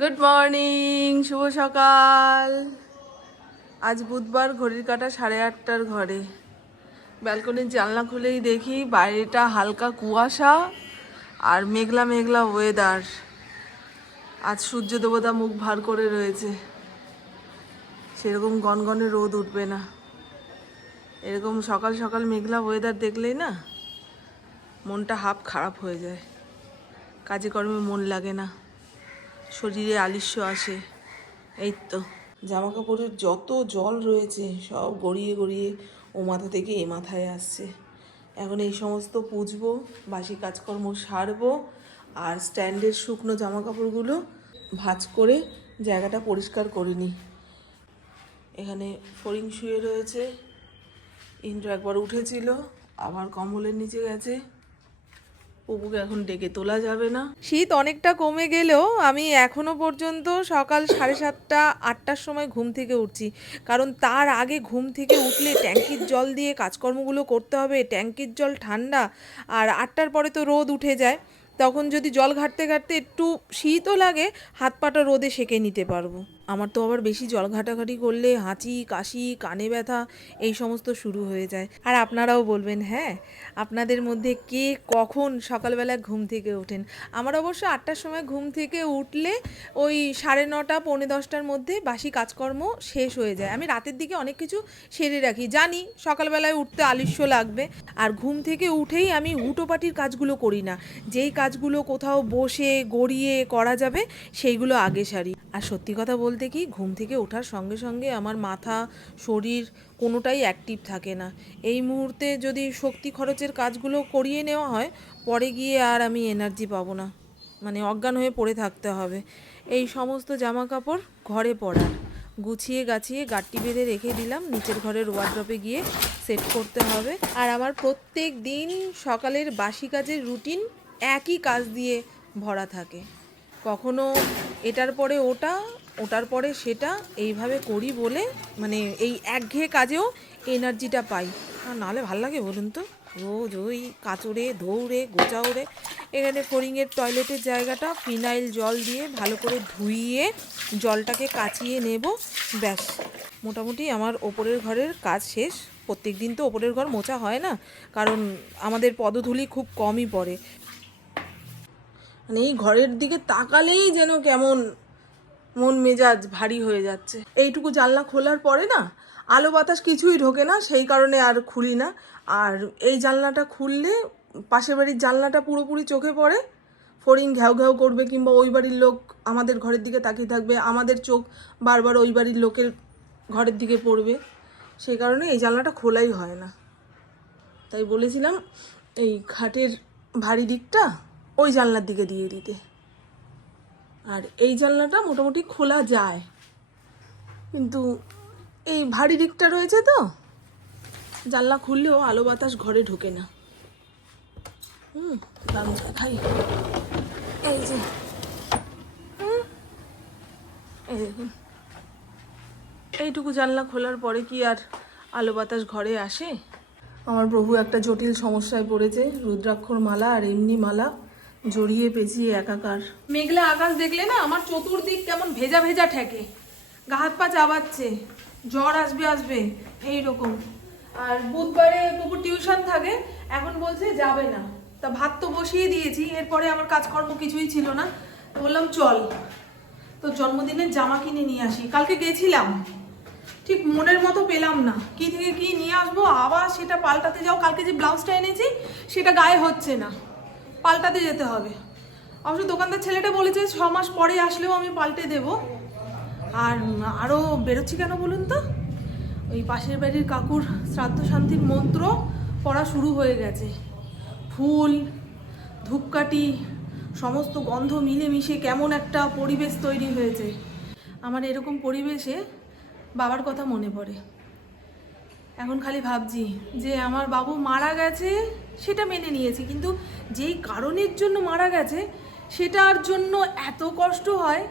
Good morning শুভ সকাল। আজ বুধবার, ঘড়ির কাটা সাড়ে আটটার ঘরে। ব্যালকনির জানলা খুলেই দেখি বাইরেটা হালকা কুয়াশা আর মেঘলা মেঘলা ওয়েদার আজ সূর্য দেবতা মুখ ভার করে রয়েছে। সেরকম গনগনে রোদ উঠবে না। এরকম সকাল সকাল মেঘলা ওয়েদার দেখলেই না মনটা হাফ খারাপ হয়ে যায়। কাজে কর্মে মন লাগে না। শরীরে আলিস্য আসে। এই তো। জামা কাপড়ের যত জল রয়েছে, সব গড়িয়ে গড়িয়ে ও মাথা থেকে এ মাথায় আসছে। এখন এই সমস্ত পুজবো, বাসি কাজকর্ম সারবো আর স্ট্যান্ডের শুকনো জামা কাপড়গুলো ভাঁজ করে জায়গাটা পরিষ্কার করে নিই। এখানে ফড়িং শুয়ে রয়েছে। ইন্দ্র একবার উঠেছিল, আবার কম্বলের নিচে গেছে। অপুকে এখন ডেকে তোলা যাবে না। শীত অনেকটা কমে গেলেও আমি এখনও পর্যন্ত সকাল সাড়ে সাতটা, আটটার সময় ঘুম থেকে উঠছি। কারণ তার আগে ঘুম থেকে উঠলে ট্যাঙ্কির জল দিয়ে কাজকর্মগুলো করতে হবে, ট্যাঙ্কির জল ঠান্ডা, আর আটটার পরে তো রোদ উঠে যায়। তখন যদি জল ঘাটতে ঘাটতে একটু শীতও লাগে, হাত পাটা রোদে সেঁকে নিতে পারব। আমার তো আবার বেশি জল ঘাটাঘাটি করলে হাঁচি, কাশি, কানে ব্যথা এই সমস্ত শুরু হয়ে যায়। আর আপনারাও বলবেন হ্যাঁ আপনাদের মধ্যে কে কখন সকালবেলা ঘুম থেকে ওঠেন? আমার অবশ্য আটটার সময় ঘুম থেকে উঠলে ওই সাড়ে নটা, পৌনে দশটার মধ্যে বাসি কাজকর্ম শেষ হয়ে যায়। আমি রাতের দিকে অনেক কিছু সেরে রাখি। জানি সকালবেলায় উঠতে আলস্য লাগবে। আর ঘুম থেকে উঠেই আমি হুটোপাটির কাজগুলো করি না। যেই কাজগুলো কোথাও বসে, গড়িয়ে করা যাবে, সেইগুলো আগে সারি। আর সত্যি কথা বলতে কি ঘুম থেকে ওঠার সঙ্গে সঙ্গে আমার মাথা, শরীর কোনোটাই অ্যাক্টিভ থাকে না। এই মুহূর্তে যদি শক্তি খরচের কাজগুলো করিয়ে নেওয়া হয়, পরে গিয়ে আর আমি এনার্জি পাবো না। মানে অজ্ঞান হয়ে পড়ে থাকতে হবে। এই সমস্ত জামা কাপড় ঘরে পরার। গুছিয়ে গাছিয়ে গাঁটটি বেঁধে রেখে দিলাম। নিচের ঘরের ওয়ার্ড্রপে গিয়ে সেট করতে হবে। আর আমার প্রত্যেক দিন সকালের বাসি কাজের রুটিন একই কাজ দিয়ে ভরা থাকে। কখনো এটার পরে ওটা ওটার পরে সেটা এইভাবে করি বলে মানে এই একঘেয়ে কাজেও এনার্জিটা পাই। আর নাহলে ভালো লাগে বলুন তো? রোজ ওই কাচড়ে ধৌড়ে গোচাউড়ে, এখানে ফড়িংয়ের টয়লেটের জায়গাটা ফিনাইল জল দিয়ে ভালো করে ধুইয়ে জলটাকে কাচিয়ে নেব, ব্যাস। মোটামুটি আমার ওপরের ঘরের কাজ শেষ। প্রত্যেক দিন তো ওপরের ঘর মোছা হয় না, কারণ আমাদের পদধূলি খুব কমই পড়ে। মানে এই ঘরের দিকে তাকালেই যেন কেমন মন মেজাজ ভারী হয়ে যাচ্ছে। এইটুকু জানলা খোলার পরে না, আলো বাতাস কিছুই ঢোকে না, সেই কারণে আর খুলি না। আর এই জানলাটা খুললে, পাশের বাড়ির জানলাটা পুরোপুরি চোখে পড়ে, ফড়িং ঘ্যাও ঘ্যাও করবে কিংবা ওই বাড়ির লোক আমাদের ঘরের দিকে তাকিয়ে থাকবে, আমাদের চোখ বারবার ওই বাড়ির লোকের ঘরের দিকে পড়বে। সেই কারণে এই জানলাটা খোলাই হয় না। তাই বলেছিলাম, এই খাটের ভারী দিকটা ওই জানলার দিকে দিয়ে দিতে। আর এই জানলাটা মোটামুটি খোলা যায়। কিন্তু এই ভারী দিকটা রয়েছে তো। জানলা খুললেও আলো বাতাস ঘরে ঢোকে না। হুম খাই। এই যে। এই এইটুকু জানলা খোলার পরে কি আর আলো বাতাস ঘরে আসে? আমার প্রভু একটা জটিল সমস্যায় পড়েছে। রুদ্রাক্ষর মালা আর এমনি মালা। জড়িয়ে পেঁচিয়ে একাকার। মেঘলা আকাশ দেখলে না আমার চতুর্দিক কেমন ভেজা ভেজা ঠেকে। গা হাত পা চাবাচ্ছে, জ্বর আসবে আসবে, এই রকম। আর বুধবারে কুকুর টিউশন থাকে, এখন বলছে যাবে না। তা ভাত তো বসিয়ে দিয়েছি, এরপরে আমার কাজকর্ম কিছুই ছিল না। বললাম, চল। তো জন্মদিনের জামা কিনে নিয়ে আসি। কালকে গেছিলাম। ঠিক মনের মতো পেলাম না। কি থেকে কি নিয়ে আসব, আবার সেটা পাল্টাতে যাও, কালকে যে ব্লাউজটা এনেছি, সেটা গায়ে হচ্ছে না। পাল্টাতে যেতে হবে। অবশ্য দোকানদার ছেলেটা বলেছে, ছ মাস পরে আসলেও আমি পাল্টে দেব। আর আরও বেরোচ্ছি কেন বলুন তো? ওই পাশের বাড়ির কাকুর শ্রাদ্ধ শান্তির মন্ত্র পড়া শুরু হয়ে গেছে। ফুল, ধূপকাঠি, সমস্ত গন্ধ মিলেমিশে কেমন একটা পরিবেশ তৈরি হয়েছে। আমার এরকম পরিবেশে বাবার কথা মনে পড়ে। এখন খালি ভাবছি যে আমার বাবু মারা গেছে, সেটা মেনে নিয়েছি। কিন্তু যেই কারণের জন্য মারা গেছে, সেটার জন্য এত কষ্ট হয়।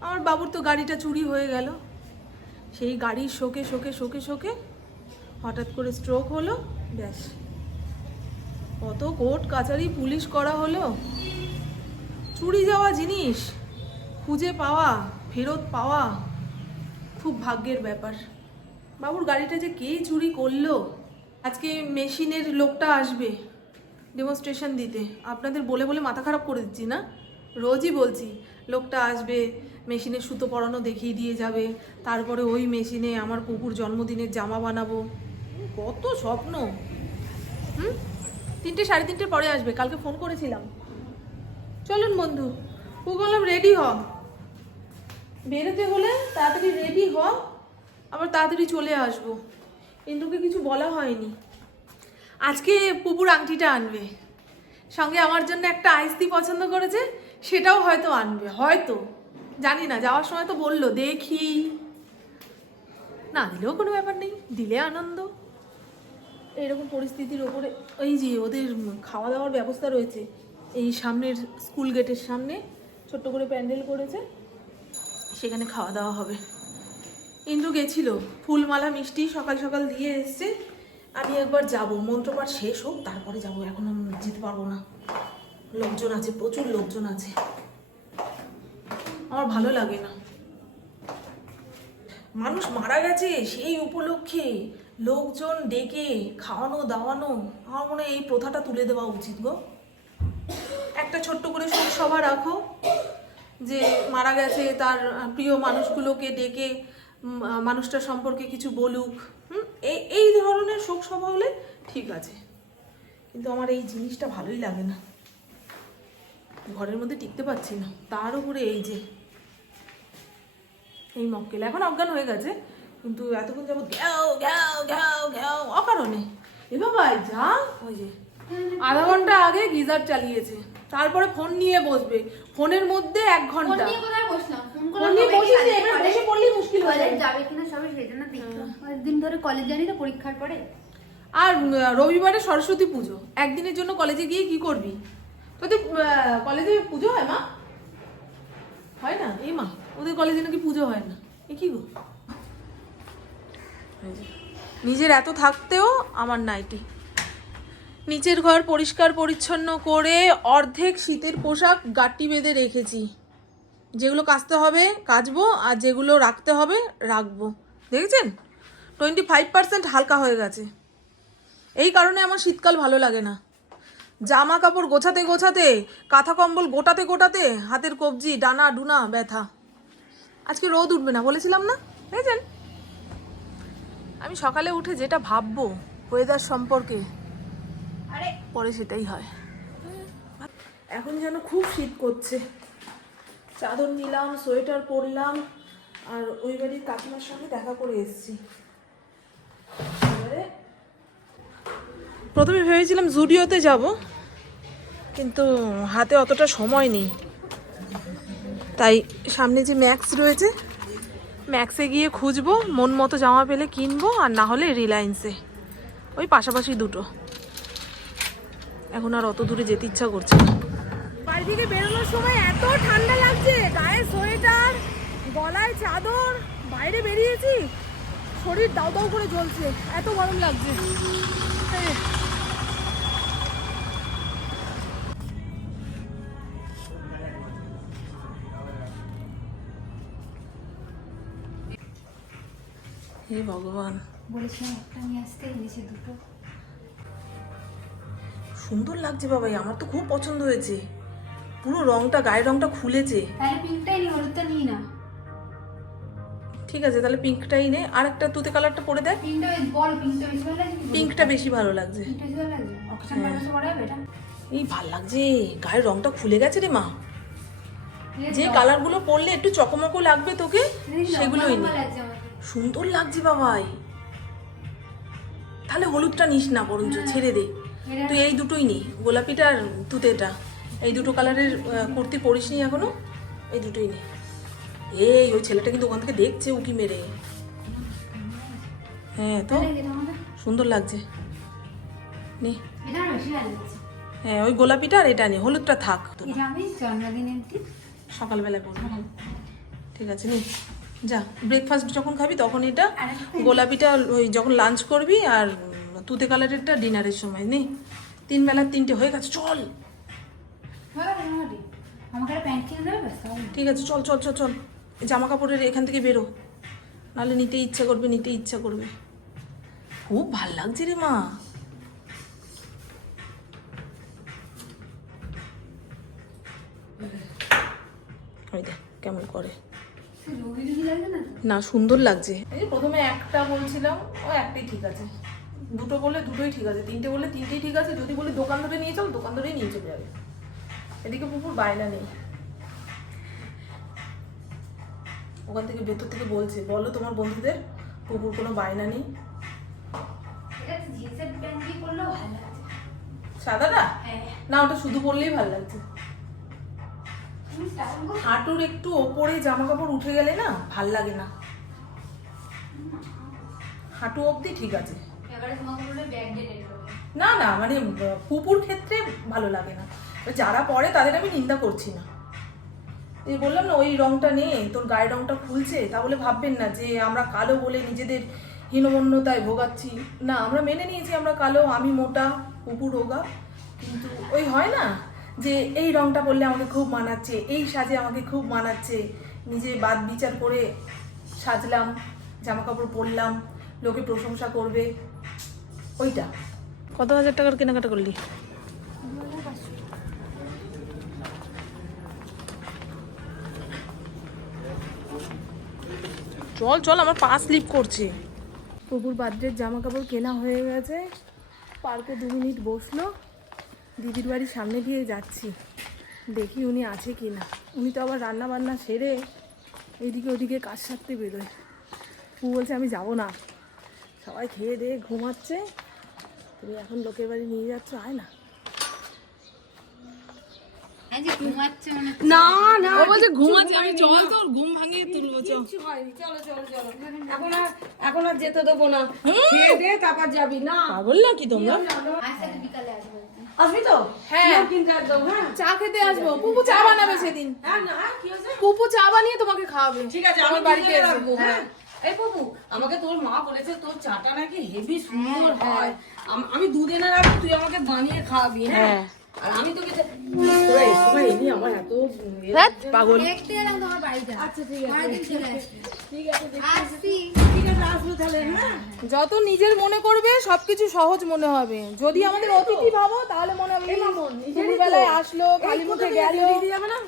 আমার বাবুর তো গাড়িটা চুরি হয়ে গেল। সেই গাড়ির শোকে শোকে শোকে শোকে হঠাৎ করে স্ট্রোক হলো, ব্যাস। কত কোর্ট কাচারি পুলিশ করা হলো। চুরি যাওয়া জিনিস, খুঁজে পাওয়া, ফেরত পাওয়া খুব ভাগ্যের ব্যাপার। বাবুর গাড়িটা যে কে চুরি করল? আজকে মেশিনের লোকটা আসবে ডেমনস্ট্রেশন দিতে। আপনাদের বলে বলে মাথা খারাপ করে দিচ্ছি না? রোজই বলছি, লোকটা আসবে, মেশিনে সুতো পরানো দেখিয়ে দিয়ে যাবে, তারপরে ওই মেশিনে আমার কুকুর জন্মদিনের জামা বানাবো। কত স্বপ্ন। হুম? তিনটে সাড়ে তিনটে পরে আসবে, কালকে ফোন করেছিলাম। চলুন বন্ধু, ও রেডি হ। বেরোতে হলে তাড়াতাড়ি রেডি হ। আবার তাড়াতাড়ি চলে আসব। ইন্দুকে কিছু বলা হয়নি। আজকে পুপুর আংটিটা আনবে। সঙ্গে আমার জন্য একটা আইসতি পছন্দ করেছে, সেটাও হয়তো আনবে। হয়তো। জানি না, যাওয়ার সময় তো বলল, দেখি। না, দিলেও কোনো ব্যাপার নেই, দিলে আনন্দ। এরকম পরিস্থিতির ওপরে ওই যে ওদের খাওয়া দাওয়ার ব্যবস্থা রয়েছে, এই সামনের স্কুল গেটের সামনে, ছোট্ট করে প্যান্ডেল করেছে, সেখানে খাওয়া দাওয়া হবে। ইন্দ্র গেছিল। ফুলমালা, মিষ্টি সকাল সকাল দিয়ে এসছে। আমি একবার যাব। মন্ত্রপাঠ শেষ হোক, তারপরে যাব। এখন আমি যেতে পারব না। লোকজন আছে, প্রচুর লোকজন আছে। আমার ভালো লাগে না। মানুষ মারা গেছে, সেই উপলক্ষে লোকজন ডেকে খাওয়ানো, দাওয়ানো, আমার মনে এই প্রথাটা তুলে দেওয়া উচিত গো। একটা ছোট্ট করে শোক সভা রাখো যে মারা গেছে তার প্রিয় মানুষগুলোকে ডেকে মানুষটার সম্পর্কে কিছু বলুক, হুম? এই এই ধরনের শোক সভা হলে ঠিক আছে। কিন্তু আমার এই জিনিসটা ভালোই লাগে না। ঘরের মধ্যে টিকতে পারছি না। তার উপরে এই যে, এই মক্কেল। এখন অজ্ঞান হয়ে গেছে, কিন্তু এতক্ষণ যাবত ঘ্যাও ঘ্যাও ঘ্যাও ঘ্যাও অকারণে। এ বাবা যা, ওই যে, আধা ঘণ্টা আগে গিজার চালিয়েছে। তারপরে ফোন নিয়ে বসবে। ফোনের মধ্যে এক ঘণ্টা। নিয়ে বসলাম? ফোন ফোন নিয়ে বসিস এবার বসে পড়লেই মুশকিল হয়ে যাবে যাবে কিনা সবে সেই জন্য দেখলাম ধরে কলেজ জানি তো পরীক্ষার পরে। আর রবিবারে সরস্বতী পুজো। একদিনের জন্য কলেজে গিয়ে কি করবি? তোদের কলেজে পুজো হয় মা? হয় না? এই মা ওদের কলেজে নাকি পুজো হয় না। এ কি গো? নিজের এত থাকতেও আমার নাইটি নিচের ঘর পরিষ্কার পরিচ্ছন্ন করে অর্ধেক শীতের পোশাক গাটি বেঁধে রেখেছি। যেগুলো কাচতে হবে, কাচবো, আর যেগুলো রাখতে হবে, রাখব। দেখেছেন? টোয়েন্টি ফাইভ পার্সেন্ট হালকা হয়ে গেছে। এই কারণে আমার শীতকাল ভালো লাগে না। জামা কাপড় গোছাতে গোছাতে, কাঁথা কম্বল গোটাতে গোটাতে, হাতের কবজি, ডানা, ডুনা, ব্যথা। আজকে রোদ উঠবে না, বলেছিলাম না? দেখেছেন? আমি সকালে উঠে যেটা ভাববো ওয়েদার সম্পর্কে পরে সেটাই হয়। এখন যেন খুব শীত করছে। চাদর নিলাম, সোয়েটার পরলাম, আর ওই বাড়ির কাকিমার সঙ্গে দেখা করে এসেছি। এবারে প্রথমে ভেবেছিলাম জুডিওতে যাব, কিন্তু হাতে অতটা সময় নেই। তাই সামনে যে ম্যাক্স রয়েছে, ম্যাক্সে গিয়ে খুঁজবো, মন মতো জামা পেলে কিনবো, আর না হলে রিলায়েন্সে। ওই পাশাপাশি দুটো। এখন আর অত দূরে যেতে ইচ্ছা করছে না। বাড়ি থেকে বেরোনোর সময় এত ঠান্ডা লাগছে গায়ে সোয়েটার গলায় চাদর বাইরে বেরিয়েছি শরীর দাউ দাউ করে জ্বলছে এত গরম লাগছে। হে ভগবান। বলেছিলাম একটা নিয়ে আসতে এনেছি দুটো। সুন্দর লাগছে বাবাই আমার তো খুব পছন্দ হয়েছে। পুরো রংটা গায়ের রংটা খুলেছে। ঠিক আছে তাহলে পিঙ্কটাই নে। আর একটা তুতে কালারটা পরে দেখ। পিঙ্কটা বেশ ভালো লাগছে হ্যাঁ। এই ভালো লাগছে। গায়ের রংটা খুলে গেছে রে মা। যে কালারগুলো পরলে একটু চকমকো লাগবে তোকে সেগুলোই নে। সুন্দর লাগছে বাবাই। তাহলে হলুদটা নিস না বরঞ্চ ছেড়ে দে। তুই এই দুটোই নি গোলাপিটা আর তুতেটা এই দুটো কালারের কুর্তি পরিস নি এখনও? এই দুটোই নে। এই ওই ছেলেটা কিন্তু ওখান থেকে দেখছে উকি মেরে। হ্যাঁ তো? সুন্দর লাগছে। নে। হ্যাঁ ওই গোলাপিটা আর এটা নে হলুদটা থাক। দিন। সকালবেলায় পরবো। ঠিক আছে নি। যা ব্রেকফাস্ট যখন খাবি তখন এটা গোলাপিটা ওই যখন লাঞ্চ করবি আর তুতে কালারেরটা ডিনারের সময় নেই তিন বেলার তিনটে হয়ে গেছে চল। ঠিক আছে চল চল চল চল। জামা কাপড়ের এখান থেকে বেরো। নাহলে নিতে ইচ্ছা করবে নিতে ইচ্ছা করবে। খুব ভালো লাগছে রে মা। কেমন করে। না? না সুন্দর লাগছে। প্রথমে একটা বলছিলাম ও একটাই ঠিক আছে। দুটো বললে দুটোই ঠিক আছে তিনটে বললে তিনটেই ঠিক আছে যদি বলি দোকান ধরে নিয়ে চল দোকান ধরেই নিয়ে চলে যাবে। এদিকে পুকুর বায়না নেই। ওখান থেকে ভেতর থেকে বলছে বলো তোমার বন্ধুদের পুকুর কোনো বায়না নেই। সাদাটা? হ্যাঁ। না ওটা শুধু পরলেই ভালো লাগছে। হাঁটুর একটু ওপরে জামা কাপড় উঠে গেলে না ভালো লাগে না। হাঁটু অবধি ঠিক আছে। না না মানে পুপুর ক্ষেত্রে ভালো লাগে না। যারা পরে তাদের আমি নিন্দা করছি না। এই বললাম না, ওই রংটা নে, তোর গায়ের রংটা খুলছে তাহলে ভাববেন না যে আমরা কালো বলে নিজেদের হীনমন্যতায় ভোগাচ্ছি। না, আমরা মেনে নিয়েছি আমরা কালো, আমি মোটা পুপু রোগা। কিন্তু ওই হয় না যে এই রংটা পরলে আমাকে খুব মানাচ্ছে, এই সাজে আমাকে খুব মানাচ্ছে। নিজে বাদ বিচার করে সাজলাম জামা কাপড় পরলাম, লোকে প্রশংসা করবে। ওইটা। কত হাজার টাকার কেনাকাটা করলি? চল চল আমার পা স্লিপ করছে। পুকুর বাদ্রের জামা কাপড় কেনা হয়ে গেছে। পার্কে দু মিনিট বসল। দিদির বাড়ির সামনে দিয়ে যাচ্ছি। দেখি উনি আছে কি না উনি তো আবার রান্না বান্না সেরে এইদিকে ওদিকে কাজ সারতে বেরোয়। ও বলছে আমি যাব না। সবাই খেয়ে দিয়ে ঘুমাচ্ছে। তুমি এখন লোকের বাড়ি নিয়ে যাচ্ছ আয় না? মানে। না না ও বলছে ঘুমাচ্ছে আমি চল তোর ঘুম ভাঙিয়ে তুলবো চল। চলো চলো চলো এখন আর এখন আর যেতে দেবো না। খেয়ে দে তারপর যাবি না? পাগল নাকি তোমরা? বিকালে আসবে আসবি তো? হ্যাঁ। কিন্তু একদম হ্যাঁ? চা খেতে আসব। পুপু চা বানাবে সেদিন। হ্যাঁ না কি হয়েছে? পুপু চা বানিয়ে তোমাকে খাওয়াবে। ঠিক আছে আমি আমার বাড়িতে হ্যাঁ? এই বাবু আমাকে তোর মা বলেছে তোর চাটা নাকি হেভি সুন্দর হয়। আম- দুদিনের রাখব তুই আমাকে বানিয়ে খাওয়াবি হ্যাঁ। আর আমি তোকে যে- তোরা এই সময় এলি আমার এত পাগল। দেখতে এলাম তোমার বাড়িটা। আচ্ছা ঠিক আছে। পরের দিন চলে আসবে ঠিক আছে ঠিক আছে আসব তাহলে হ্যাঁ? যত নিজের মনে করবে সবকিছু সহজ মনে হবে। যদি আমাদের অতিথি ভাবো তাহলে মনে হবে এই দুপুরবেলায় আসলো কালী মুখে গেল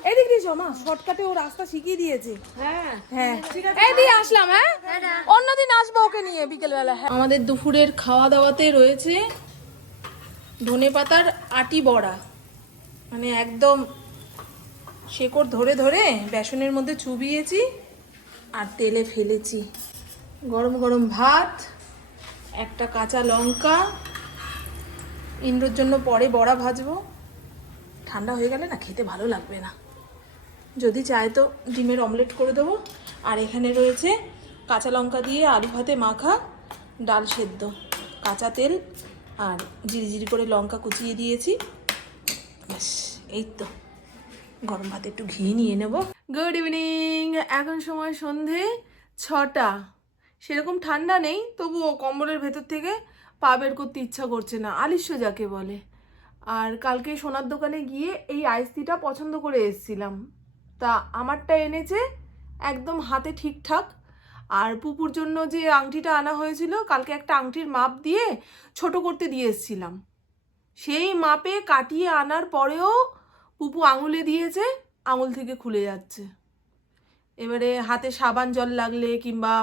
এদিক দিয়ে মা শর্টকাটে ও রাস্তা শিখিয়ে দিয়েছে। হ্যাঁ হ্যাঁ। এই দিয়ে আসলাম হ্যাঁ। অন্যদিন আসব ওকে নিয়ে বিকেলবেলা হ্যাঁ। আমাদের দুপুরের খাওয়া দাওয়াতে রয়েছে ধনে পাতার আটি বড়া। মানে একদম শেকড় ধরে ধরে বেসনের মধ্যে চুবিয়েছি আর তেলে ফেলেছি। গরম গরম ভাত, একটা কাঁচা লঙ্কা, ইন্দ্রর জন্য পরে বড়া ভাজবো। ঠান্ডা হয়ে গেলে না খেতে ভালো লাগবে না। যদি চায় তো ডিমের অমলেট করে দেবো। আর এখানে রয়েছে কাঁচা লঙ্কা দিয়ে আলু ভাতে মাখা ডাল সেদ্ধ। কাঁচা তেল আর জিরি করে লঙ্কা কুচিয়ে দিয়েছি। ব্যাস, এই তো। গরম ভাতে একটু ঘি নিয়ে নেব। গুড ইভিনিং এখন সময় সন্ধে ছটা। সেরকম ঠান্ডা নেই, তবুও কম্বলের ভেতর থেকে পা বের করতে ইচ্ছা করছে না। আলিস্য যাকে বলে। আর কালকে সোনার দোকানে গিয়ে এই আইসিটা পছন্দ করে এসেছিলাম। তা আমারটা এনেছে, একদম হাতে ঠিকঠাক। আর পুপুর জন্য যে আংটিটা আনা হয়েছিল, কালকে একটা আংটির মাপ দিয়ে ছোট করতে দিয়ে এসেছিলাম। সেই মাপে কাটিয়ে আনার পরেও পুপু আঙুলে দিয়েছে, আঙুল থেকে খুলে যাচ্ছে। এবারে হাতে সাবান জল লাগলে কিংবা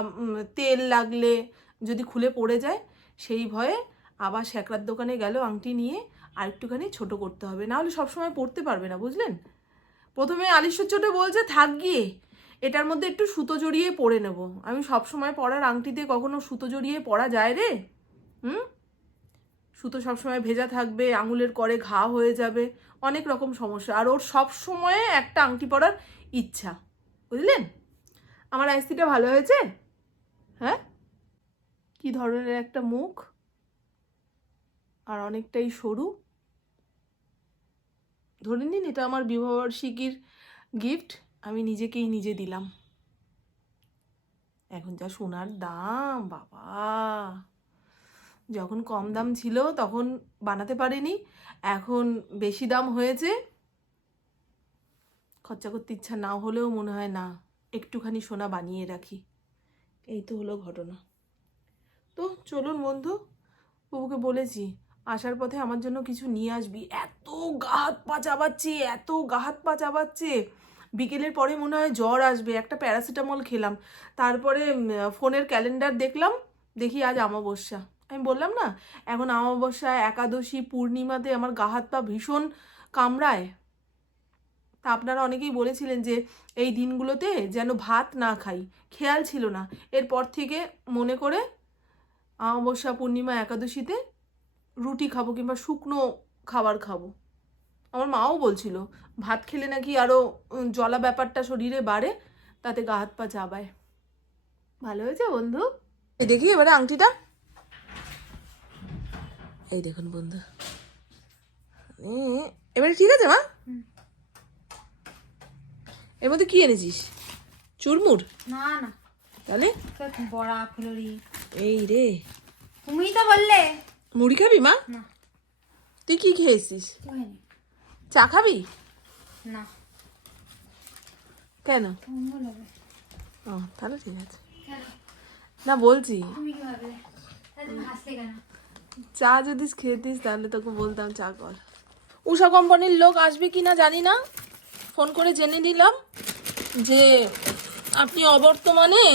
তেল লাগলে যদি খুলে পড়ে যায়, সেই ভয়ে আবার শ্যাকরার দোকানে গেল আংটি নিয়ে, আর একটুখানি ছোট করতে হবে। না হলে সবসময় পড়তে পারবে না, বুঝলেন? প্রথমে আলিশ্বর চোটে বলছে, থাক গিয়ে। এটার মধ্যে একটু সুতো জড়িয়ে পরে নেব। আমি সব সময় পরার আংটিতে কখনো সুতো জড়িয়ে পরা যায় রে? হুম? সুতো সবসময় ভেজা থাকবে, আঙুলের করে ঘা হয়ে যাবে, অনেক রকম সমস্যা। আর ওর সব সময়ে একটা আংটি পরার ইচ্ছা। বুঝলেন? আমার আইসিটা ভালো হয়েছে? হ্যাঁ? কি ধরনের একটা মুখ? আর অনেকটাই সরু? ধরে নিন এটা আমার বিবাহবার্ষিকীর গিফট আমি নিজেকেই নিজে দিলাম। এখন যা সোনার দাম, বাবা। যখন কম দাম ছিল, তখন বানাতে পারিনি। এখন বেশি দাম হয়েছে। খরচা করতে ইচ্ছা না হলেও মনে হয় না, একটুখানি সোনা বানিয়ে রাখি। এই তো হলো ঘটনা। তো চলুন বন্ধু, বাবুকে বলেছি, আসার পথে আমার জন্য কিছু নিয়ে আসবি। এত গা হাত পা চাবাচ্ছে, এত গা হাত পা চাবাচ্ছে। বিকেলের পরে মনে হয় জ্বর আসবে, একটা প্যারাসিটামল খেলাম। তারপরে ফোনের ক্যালেন্ডার দেখলাম, দেখি আজ আমাবস্যা আমি বললাম, না, এখন আমাবস্যা একাদশী, পূর্ণিমাতে আমার গা হাত পা ভীষণ কামড়ায়। তা আপনারা অনেকেই বলেছিলেন যে, এই দিনগুলোতে যেন ভাত না খাই। খেয়াল ছিল না। এরপর থেকে মনে করে আমাবস্যা পূর্ণিমা, একাদশীতে রুটি খাব কিংবা শুকনো খাবার খাব। আমার মাও বলছিল ভাত খেলে নাকি আরও জলা ব্যাপারটা শরীরে বাড়ে তাতে গা হাত পা চাবায়। ভালো হয়েছে বন্ধু? এই দেখি এবারে আংটিটা। এই দেখুন বন্ধু। এবারে ঠিক আছে মা? এর মধ্যে কি এনেছিস? চুরমুর? না না। তাহলে? বড়া ফুলরি। এই রে। তুমি তো বললে। মুড়ি খাবি মা? তুই কি খেয়েছিস? চা খাবি? না। কেন? ও তাহলে ঠিক আছে। না বলছি। চা যদি খেতিস তাহলে তোকে বলতাম চা কর। উষা কোম্পানির লোক আসবে কি না জানি না। ফোন করে জেনে নিলাম যে আপনি অবর্তমানে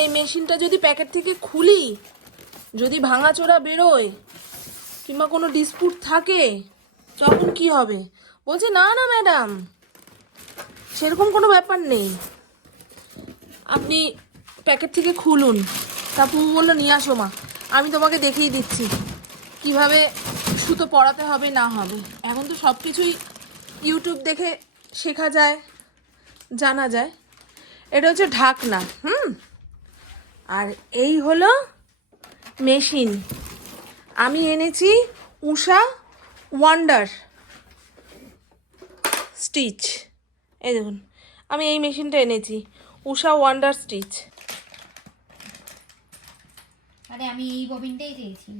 এই মেশিনটা যদি প্যাকেট থেকে খুলি যদি ভাঙাচোরা বেরোয় কিংবা কোনো ডিসপুট থাকে তখন কি হবে? বলছে, না না, ম্যাডাম। সেরকম কোনো ব্যাপার নেই। আপনি প্যাকেট থেকে খুলুন। তাপু বলল, নিয়ে আসো মা। আমি তোমাকে দেখিয়ে দিচ্ছি। কীভাবে সুতো পড়াতে হবে, না হবে। এখন তো সব কিছুই ইউটিউব দেখে শেখা যায়, জানা যায়। এটা হচ্ছে ঢাকনা, হুম? আর এই হলো মেশিন। আমি এনেছি উষা ওয়ান্ডার স্টিচ এই দেখুন আমি এই মেশিনটা এনেছি। উষা ওয়ান্ডার স্টিচ আরে আমি এই ববিনটাই চেয়েছি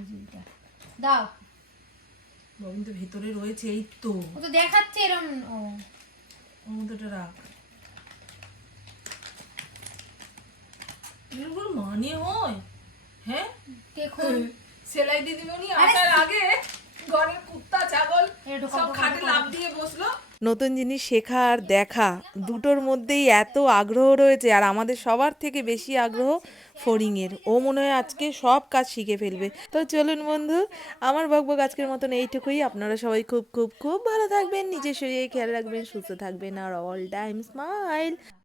দাও। ববিন তো ভেতরে রয়েছে এই তো। ও তো দেখাচ্ছে এরম ও। ওর মধ্যে রাখ। এগুলো মানে হয়? হ্যাঁ? দেখুন। সেলাই দিদিমণি আসার আগে ঘরের কুত্তা ছাগল সব খাটে লাভ দিয়ে বসল। নতুন জিনিস শেখা আর দেখা দুটোর মধ্যেই এত আগ্রহ রয়েছে আর আমাদের সবার থেকে বেশি আগ্রহ ফড়িংয়ের। ও মনে হয় আজকে সব কাজ শিখে ফেলবে। তো চলুন বন্ধু আমার বকবক আজকের মতন এইটুকুই। আপনারা সবাই খুব খুব খুব ভালো থাকবেন নিজের শরীরে খেয়াল রাখবেন সুস্থ থাকবেন আর অল টাইম স্মাইল